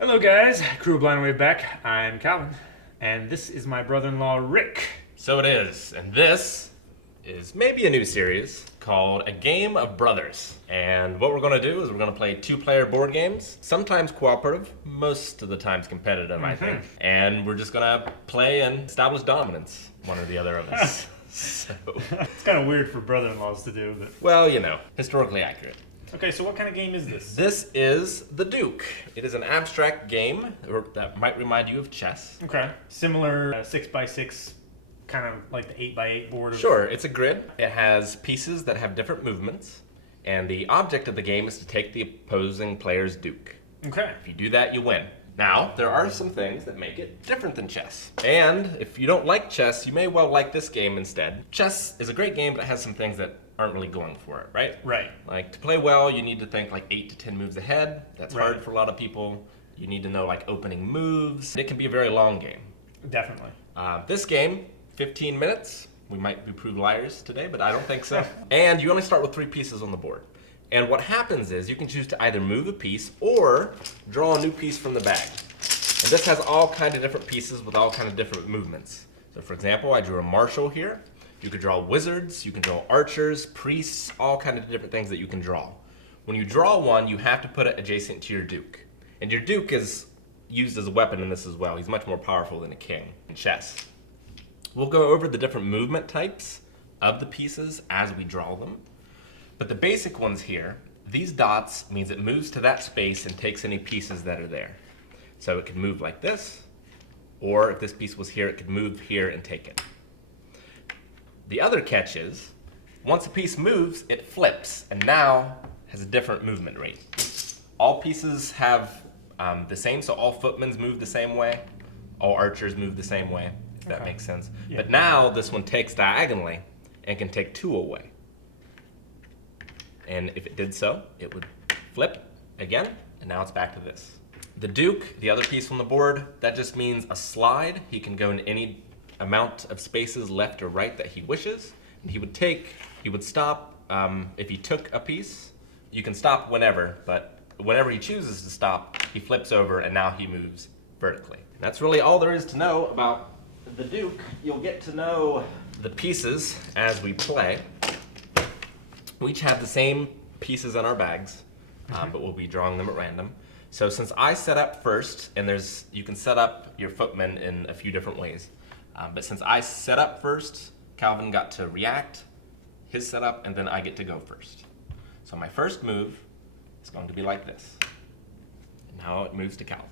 Hello, guys. Crew of Blind Wave back. I'm Calvin, and this is my brother-in-law Rick. So it is, and this is maybe a new series called A Game of Brothers. And what we're going to do is we're going to play two-player board games, sometimes cooperative, most of the times competitive, I think. And we're just going to play and establish dominance, one or the other of us. So, It's kind of weird for brother-in-laws to do, but well, you know, historically accurate. okay. So, what kind of game is this? This is the Duke. It is an abstract game that might remind you of chess. Okay, similar 6x6, kind of like the 8x8 board. Sure, it's a grid. It has pieces that have different movements, and the object of the game is to take the opposing player's Duke. Okay. If you do that, you win. Now, there are some things that make it different than chess. And if you don't like chess, you may well like this game instead. Chess is a great game, but it has some things that aren't really going for it, right? Right. Like, to play well, you need to think like 8 to 10 moves ahead. That's Right. hard for a lot of people. You need to know like opening moves. It can be a very long game. Definitely. This game, 15 minutes. We might be proved liars today, but I don't think so. And you only start with 3 pieces on the board. And what happens is you can choose to either move a piece or draw a new piece from the bag. And this has all kind of different pieces with all kind of different movements. So for example, I drew a marshal here. You could draw wizards, you can draw archers, priests, all kind of different things that you can draw. When you draw one, you have to put it adjacent to your duke. And your duke is used as a weapon in this as well. He's much more powerful than a king in chess. We'll go over the different movement types of the pieces as we draw them. But the basic ones here, these dots means it moves to that space and takes any pieces that are there. So it could move like this, or if this piece was here, it could move here and take it. The other catch is, once a piece moves, it flips, and now has a different movement rate. All pieces have the same, so all footmen move the same way, all archers move the same way, if that makes sense. Yeah. But now this one takes diagonally and can take 2 away. And if it did so, it would flip again, and now it's back to this. The Duke, the other piece on the board, that just means a slide. He can go in any amount of spaces left or right that he wishes. And he would stop if he took a piece. You can stop whenever, but whenever he chooses to stop, he flips over and now he moves vertically. And that's really all there is to know about the Duke. You'll get to know the pieces as we play. We each have the same pieces in our bags, but we'll be drawing them at random. So since I set up first, and you can set up your footmen in a few different ways, but since I set up first, Calvin got to react, his setup, and then I get to go first. So my first move is going to be like this. And now it moves to Calvin.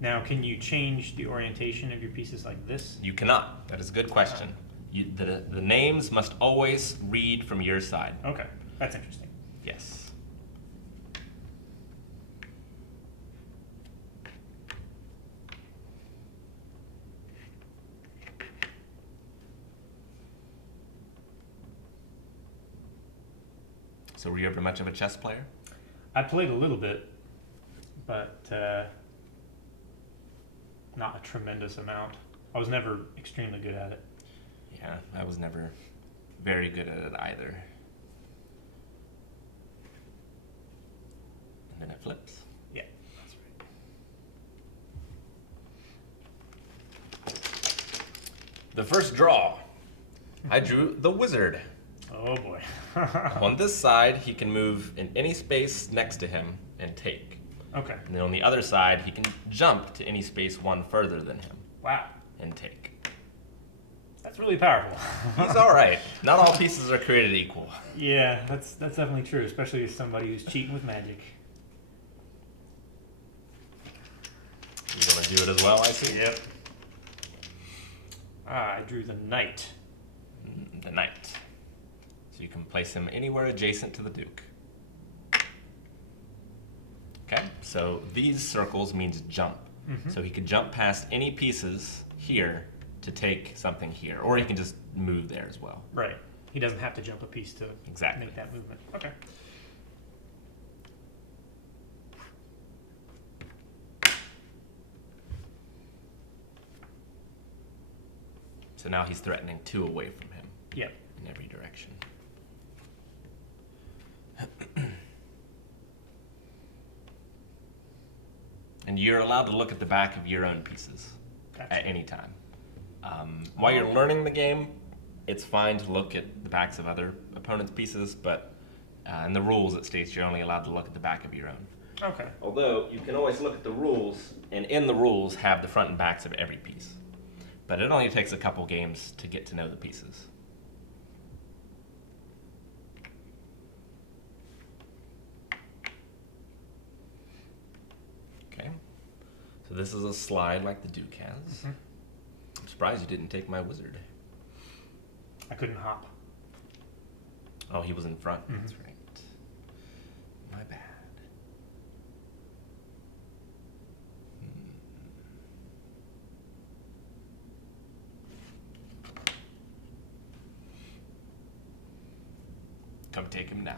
Now, can you change the orientation of your pieces like this? You cannot. That is a good question. The names must always read from your side. Okay, that's interesting. Yes. So were you ever much of a chess player? I played a little bit, but not a tremendous amount. I was never extremely good at it. Yeah, I was never very good at it either. And then it flips. Yeah, that's right. The first draw, I drew the wizard. Oh boy. On this side, he can move in any space next to him and take. Okay. And then on the other side, he can jump to any space one further than him Wow. and take. That's really powerful. He's all right. Not all pieces are created equal. Yeah, that's definitely true, especially as somebody who's cheating with magic. You want to do it as well, I see? Yep. I drew the knight. The knight. So you can place him anywhere adjacent to the duke. Okay, so these circles means jump. So he can jump past any pieces here to take something here, or he can just move there as well. Right. He doesn't have to jump a piece to Exactly. make that movement. Okay. So now he's threatening 2 away from him Yep. in every direction. And you're allowed to look at the back of your own pieces Gotcha. at any time. While you're learning the game, it's fine to look at the backs of other opponents' pieces, but in the rules it states you're only allowed to look at the back of your own. Okay. Although you can always look at the rules, and in the rules have the front and backs of every piece. But it only takes a couple games to get to know the pieces. Okay, so this is a slide like the Duke has. Mm-hmm. I'm surprised you didn't take my wizard. I couldn't hop. Oh, he was in front. Mm-hmm. That's right. My bad. Come take him now.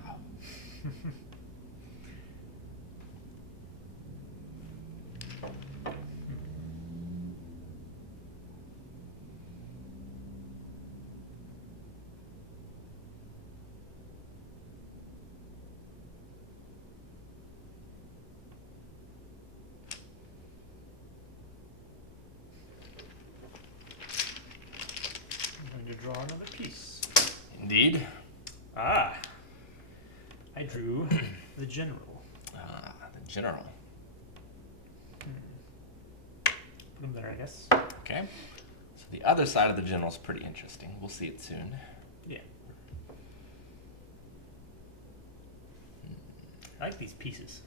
I'm going to draw another piece. Indeed. Ah. I drew the general. Ah, the general. Put him there, I guess. Okay. So the other side of the general is pretty interesting. We'll see it soon. Yeah. I like these pieces.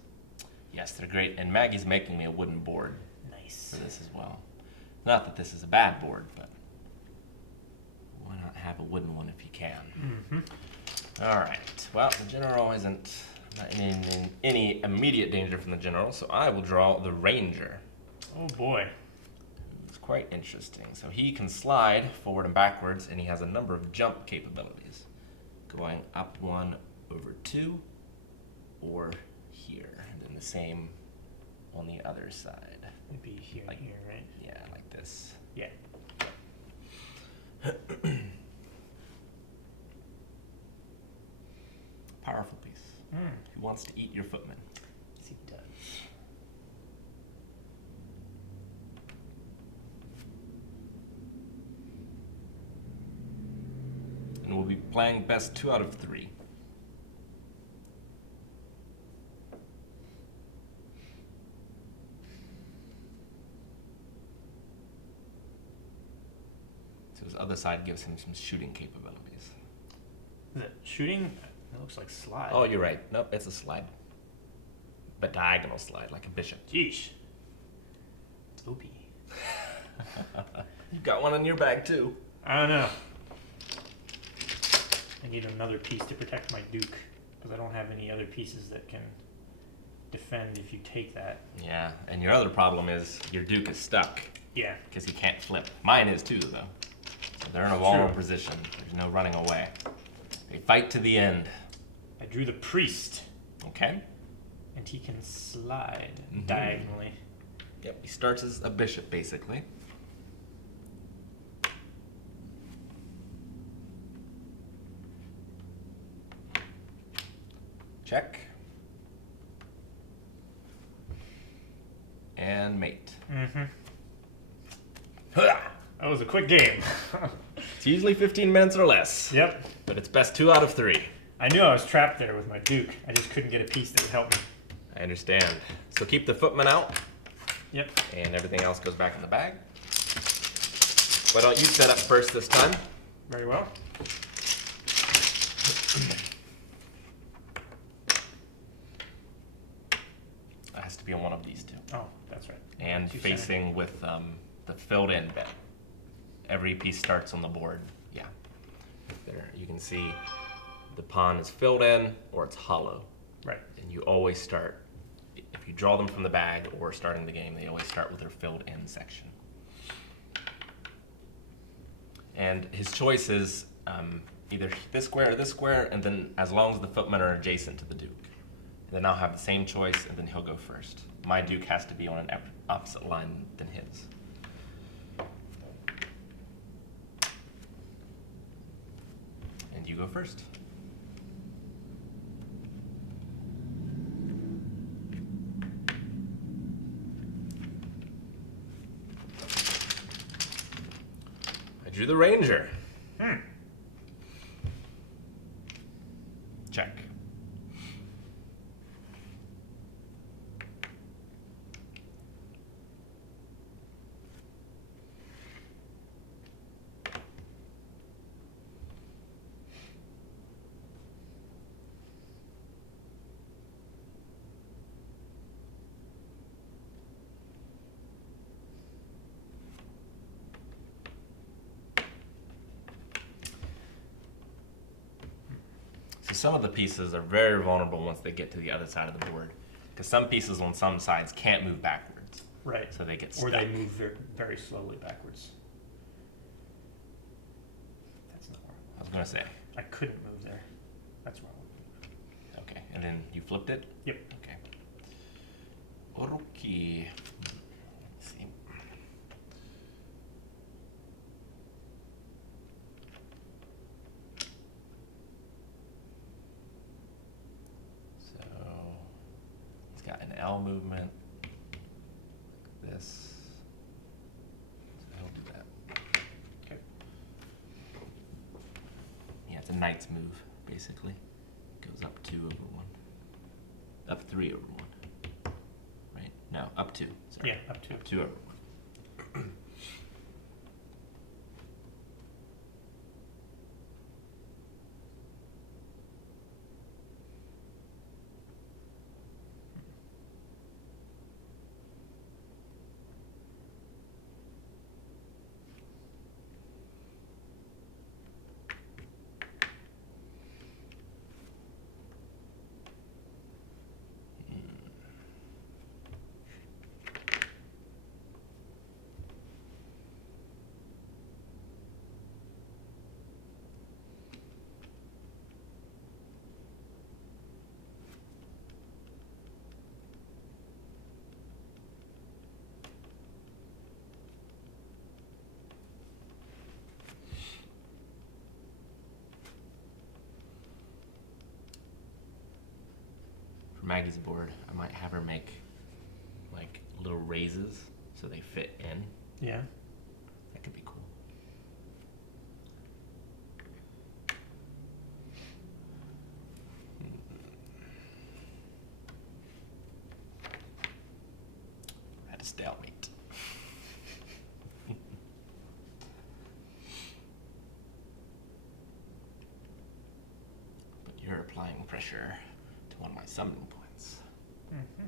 Yes, they're great. And Maggie's making me a wooden board Nice. for this as well. Not that this is a bad board, but why not have a wooden one if you can? Mm-hmm. All right. Well, the general isn't not in any immediate danger from the general, so I will draw the ranger. Oh boy. It's quite interesting. So he can slide forward and backwards, and he has a number of jump capabilities, going up 1 over 2, or here, and then the same on the other side. Maybe here and here, right? Yeah, like this. Yeah. Powerful piece. Mm. He wants to eat your footman. Yes, he does. And we'll be playing best 2 out of 3. So his other side gives him some shooting capabilities. Is it shooting? It looks like slide. Oh, you're right. Nope, it's a slide. But diagonal slide, like a bishop. Jeesh. It's OP. You got one in your bag too. I don't know. I need another piece to protect my duke, because I don't have any other pieces that can defend if you take that. Yeah, and your other problem is your duke is stuck Yeah. because he can't flip. Mine is too, though. So they're in a vulnerable position. There's no running away. They fight to the end. I drew the priest, Okay? and he can slide Mhm. diagonally. Yep, he starts as a bishop, basically. Check. And mate. Mm-hmm. That was a quick game. It's usually 15 minutes or less, Yep. but it's best 2 out of 3. I knew I was trapped there with my duke. I just couldn't get a piece that would help me. I understand. So keep the footman out, Yep. and everything else goes back in the bag. Why don't you set up first this time? Very well. It has to be on one of these two. Oh, that's right. And Two facing with the filled in bit. Every piece starts on the board. Yeah. There, you can see the pawn is filled in or it's hollow. Right. And you always start, if you draw them from the bag or starting the game, they always start with their filled in section. And his choice is either this square, and then as long as the footmen are adjacent to the duke. And then I'll have the same choice, and then he'll go first. My duke has to be on an opposite line than his. And you go first. drew the Ranger. Check. So some of the pieces are very vulnerable once they get to the other side of the board, because some pieces on some sides can't move backwards. Right. So they get stuck. Or they move very, very slowly backwards. That's not where I was gonna say. I couldn't move there. That's where I would. Okay, and then you flipped it? Yep. Okay. Okay. Let's see. So it's got an L movement like this. So he'll do that. Okay. Yeah, it's a knight's move, basically. Goes up 2 over 1. Up 3 over 1. Right? No, up 2. Sorry. Yeah, up 2. Up 2 over 1. For Maggie's board, I might have her make like little raises so they fit in. Yeah. That could be cool. We're at a stalemate. But you're applying pressure to one of my summoning points. Mm-hmm.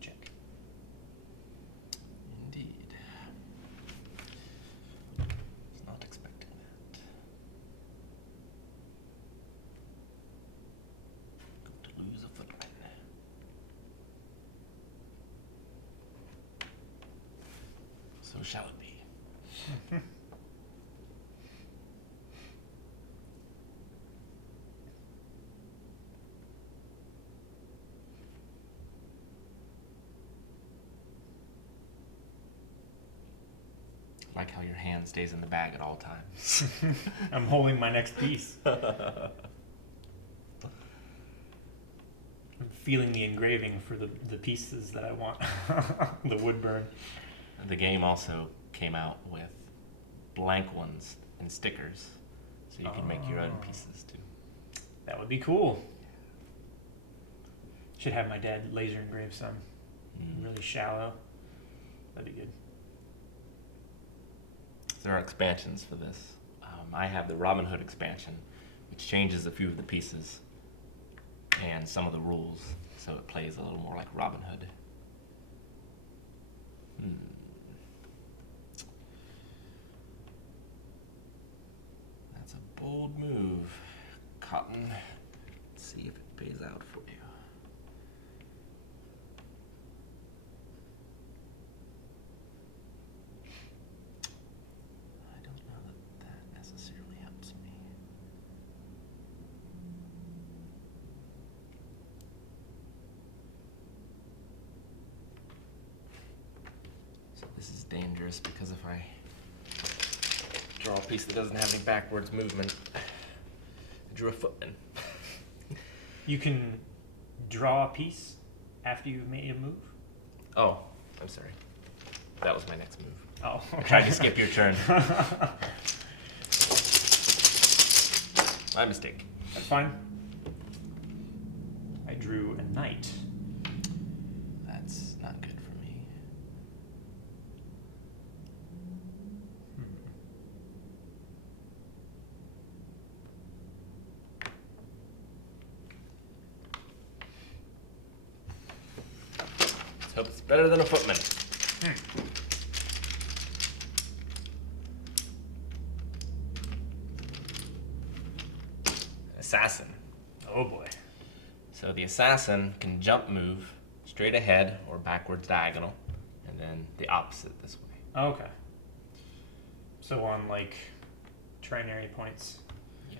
Check. Indeed. Was not expecting that. Going to lose a footman. So shall it be. I like how your hand stays in the bag at all times. I'm holding my next piece. I'm feeling the engraving for the pieces that I want. The wood burn. The game also came out with blank ones and stickers, so you can make your own pieces too. That would be cool. Should have my dad laser engrave some. Really shallow. That'd be good. There are expansions for this. I have the Robin Hood expansion, which changes a few of the pieces and some of the rules, so it plays a little more like Robin Hood. That's a bold move, Cotton. Let's see if it pays out for you. I don't know that that necessarily helps me. So this is dangerous because if I draw a piece that doesn't have any backwards movement, drew a footman. You can draw a piece after you've made a move? Oh, I'm sorry. That was my next move. Oh, okay. I tried to skip your turn. My mistake. That's fine. I drew a knight. That's not good for me. Let's hope it's better than a footman. Assassin. Oh boy. So the assassin can jump move straight ahead or backwards diagonal, and then the opposite this way. Okay. So on like trinary points. Yeah.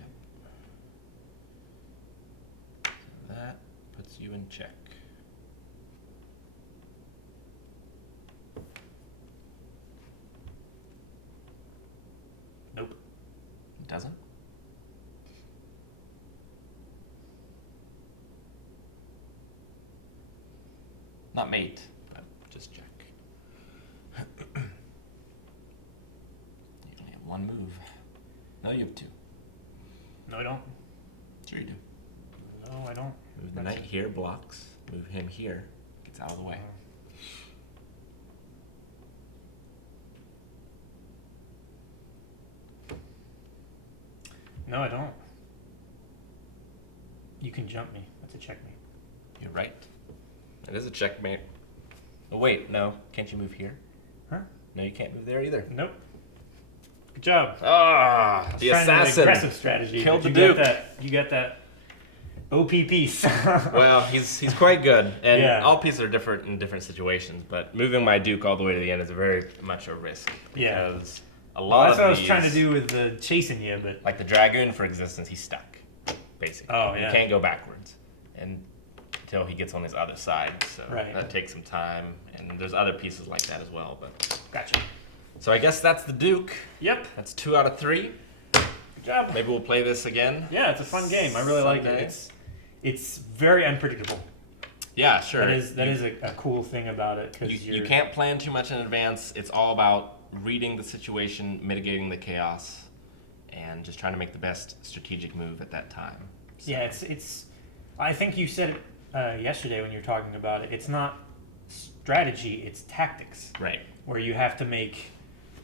So that puts you in check. Nope. It doesn't? Not mate, but just check. You only have one move. No, you have two. No, I don't. Sure you do. No, I don't. Move the knight here, blocks. Move him here, gets out of the way. No, I don't. You can jump me. That's a checkmate. You're right. It is a checkmate. Oh wait, no. Can't you move here? Huh? No, you can't move there either. Nope. Good job. Ah, the Trying an assassin aggressive strategy. killed but the you duke. got that. You got that. OP piece. Well, he's quite good, and Yeah. all pieces are different in different situations. But moving my duke all the way to the end is very much a risk Yeah. because a Well, lot that's of what I was these, trying to do with the chasing you, but like the dragoon, for existence, he's stuck basically. Oh, yeah. You can't go backwards, and until he gets on his other side. So Right. that takes some time, and there's other pieces like that as well. But gotcha. so I guess that's the duke. Yep. That's 2 out of 3. Good job. Maybe we'll play this again. Yeah, it's a fun game. I really like it. Someday. It's very unpredictable. Yeah, sure. That is a cool thing about it because You can't plan too much in advance. It's all about reading the situation, mitigating the chaos, and just trying to make the best strategic move at that time. So, Yeah, it's. I think you said it yesterday when you were talking about it. It's not strategy; it's tactics, right. where you have to make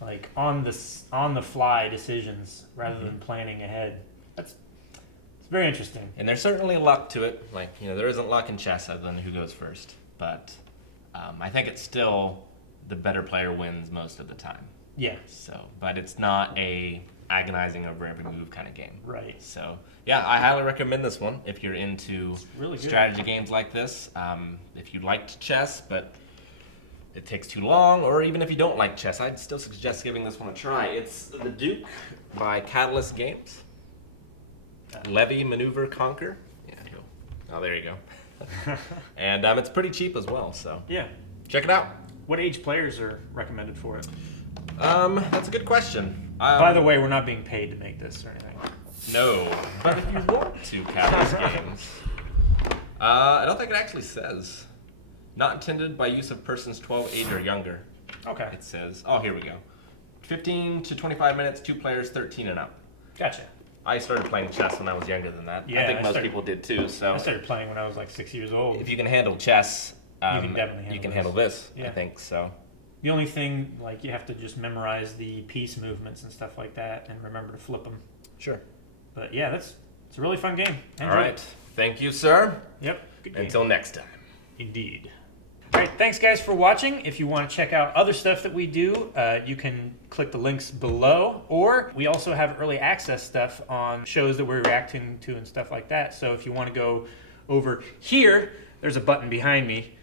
like on the fly decisions rather than planning ahead. It's very interesting. And there's certainly luck to it. Like, there isn't luck in chess other than who goes first. But I think it's still the better player wins most of the time. Yeah. So, but it's not a agonizing over every move kind of game. Right. So, yeah, I highly recommend this one if you're into really good. strategy games like this. If you liked chess, but it takes too long, or even if you don't like chess, I'd still suggest giving this one a try. It's The Duke by Catalyst Games. Levy, Maneuver, Conquer. Yeah, oh, there you go. And it's pretty cheap as well, so Yeah. check it out. What age players are recommended for it? That's a good question. By the way, we're not being paid to make this or anything. No, but if you want to, Catalyst Games. I don't think it actually says. Not intended by use of persons 12 age or younger. Okay. It says, oh, here we go. 15 to 25 minutes, 2 players, 13 and up. Gotcha. I started playing chess when I was younger than that. Yeah, I think I most started- people did too. So I started playing when I was like 6 years old. if you can handle chess, You can definitely you can handle handle this. Yeah. I think so. The only thing, like, you have to just memorize the piece movements and stuff like that, and remember to flip them. Sure. But yeah, it's a really fun game. I All enjoyed right. it. Thank you, sir. Yep. Good game. Until next time. Indeed. All right, thanks guys for watching. If you want to check out other stuff that we do, you can click the links below, or we also have early access stuff on shows that we're reacting to and stuff like that. So if you want to go over here, there's a button behind me,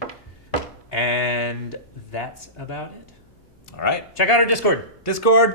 and that's about it. All right. Check out our Discord. Discord.